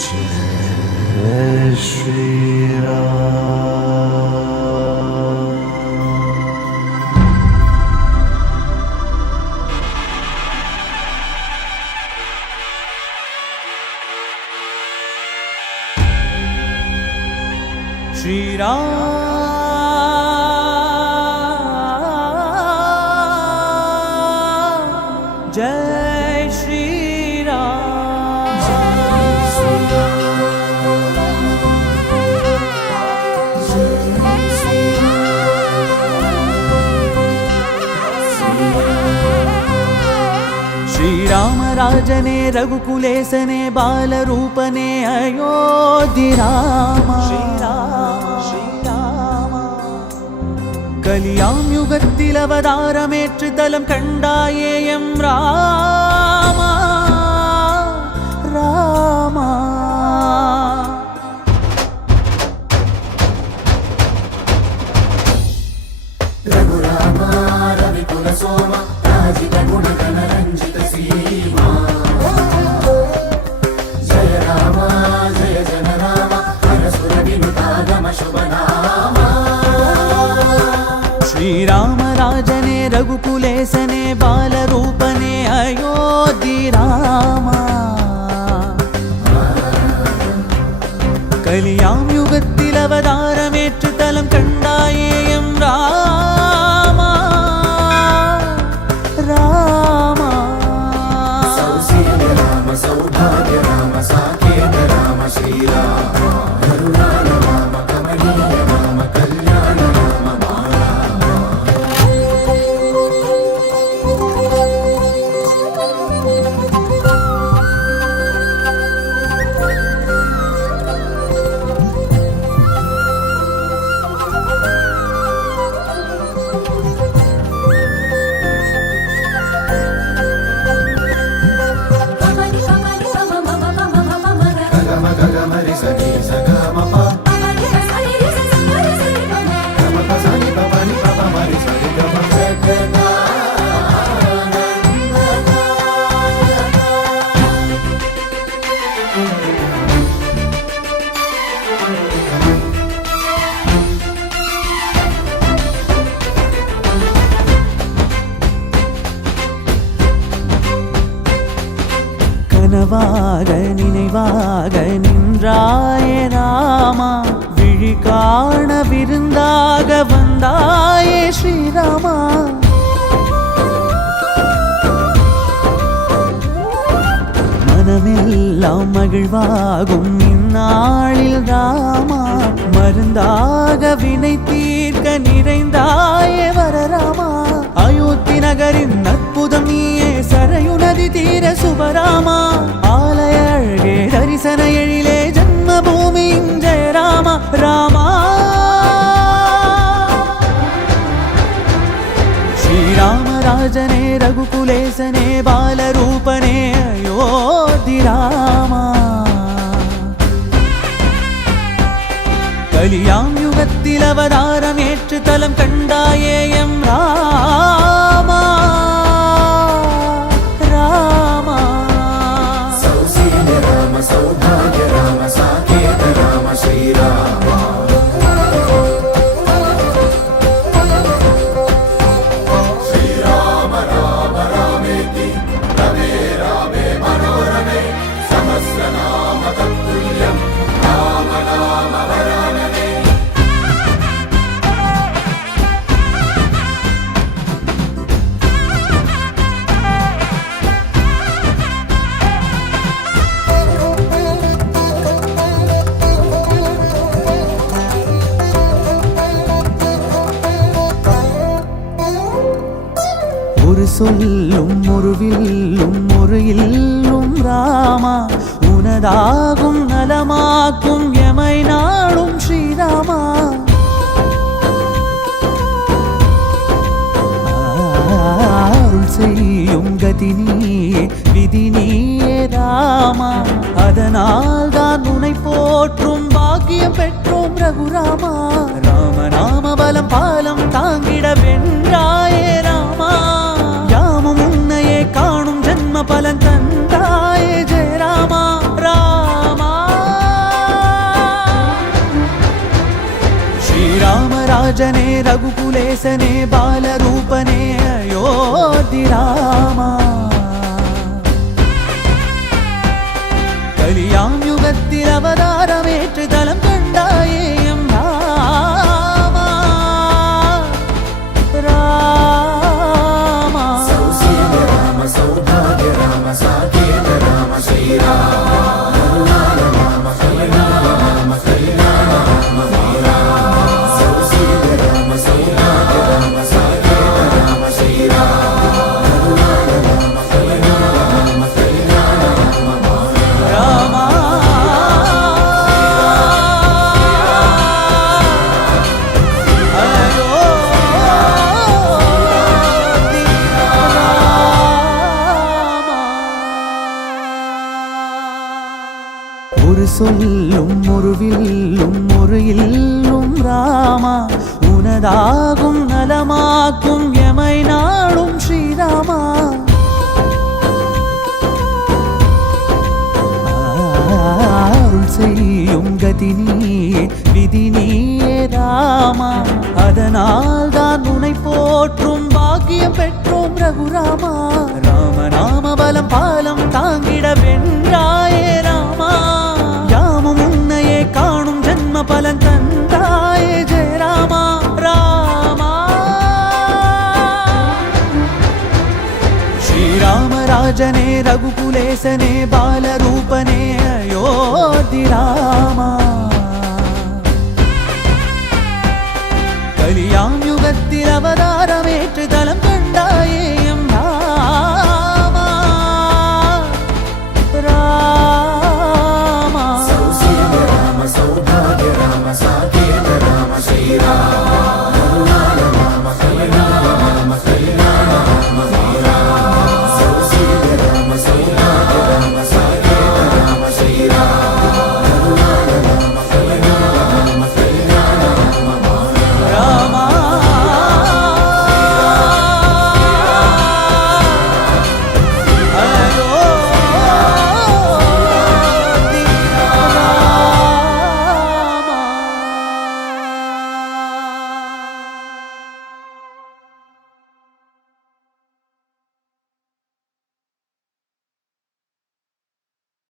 जय श्री राम। श्री राम जय श्री राम। श्री राम राजने रघुकुलेसने बालरूपने अयोध्य राम। கலியாம் யுகத்தில் அவதாரமேற்று தலம் கண்டாயேயம் ராமா ராமா. ரகுராமா ரவிகுல சோமா ராஜித குணகண ரஞ்சித சீமா. ஜய ராமா ஜய ஜன ராமா ஹரசுர வினுதாகம சுபநாமா. श्रीराम राजने रघुकुलेसने बालरूपने अयोध्य रामा. कलियाम युगत्तिल अवतारमेற்று तलं कण्डायेयं रामा रामा. सौशील्य राम सौभाग्य राम साकेत राम श्रीराम. करुणाल राम कमनीय राम कल्याण राम मारा. Gagama sani sagama pa. Gama sani papa ni papa mari sani gama sagama. கனவாக நினைவாக நின்றாயே ராமா. விழி காண விருந்தாக வந்தாயே ஸ்ரீராமா. மனமெல்லாம் மகிழ்வாகும் இந்நாளில் ராமா. மருந்தாக வினை தீர்க்க நிறைந்தாயே வரராமா. அயோத்தி நகரின் அற்புதம் நீயே சரையு நதி தீர சுபராமா. ஆலய அழகே தரிசன எழிலே ஜன்மபூமி ஜெய ராம ராமா. ஸ்ரீராம ராஜனே ரகுகுலேசனே பாலரூபனே அயோத்தி ராமா. கலியாம் யுகத்தில் அவதாரமேற்று தலம் கண்டாயேயம் ராமா ராமா. सौशील्य राम सौभाग्य राम साकेत राम श्रीराम. श्रीराम राम रामेति रमे रामे मनोरमे सहस्रनाम तत्तुल्यं राम नाम वरानने. ஒரு சொல்லும் ஒரு வில்லும் ஒரு இல்லும் ராமா. உனதாகும் நலமாக்கும் எமை நாளும் ஸ்ரீராமா. அருள் செய்யும் கதி நீயே விதி நீயே ராமா. அதனால் தான் உனை போற்றும் பாக்கியம் பெற்றோம் ரகுராமா. ராம நாம பலம் பாலம் தாங்கிட வென்றாயே ராமா. யாமும் உன்னையே காணும் ஜன்ம பலன் தந்தாயே ஜெய ராமா ராமா. ராஜனே ரகுகுலேசனே பாலரூபனே அயோத்தி ராமா கலியாம் யுகத்தில் அவதாரமேற்று தலம் கண்டாயே எம் ராமா ராமா சௌசீல ராம சௌபாகிய ராம சாகேத ராம ஸ்ரீராம கருணால ராம கருணால ராம கல்யாண ராம வீரா சௌசீல ராம சௌபாகிய ராம சாகேத ராம ஸ்ரீராம கருணால ராம கருணால ராம கல்யாண ராம ராமா ஒரு சொல்லும் ஒரு வில்லும் ஒரு இல்லும் ராமா உனதாகும் நலமாக்கும் எமை நாளும் ஸ்ரீராமா அருள் செய்யும் கதி நீயே விதி நீயே ராமா அதனால் தான் உனை போற்றும் பாக்கியம் பெற்றோம் ரகுராமா ராம நாம பலம் பாலம் தாங்கிட வென்றாயே ராமா யாமும் உன்னையே காணும் ஜென்ம பலன் தந்தாயே ஜெய ராமா ராமா श्रीरामराजने रघुकुलेसने बालरूपने अयोध्या रामा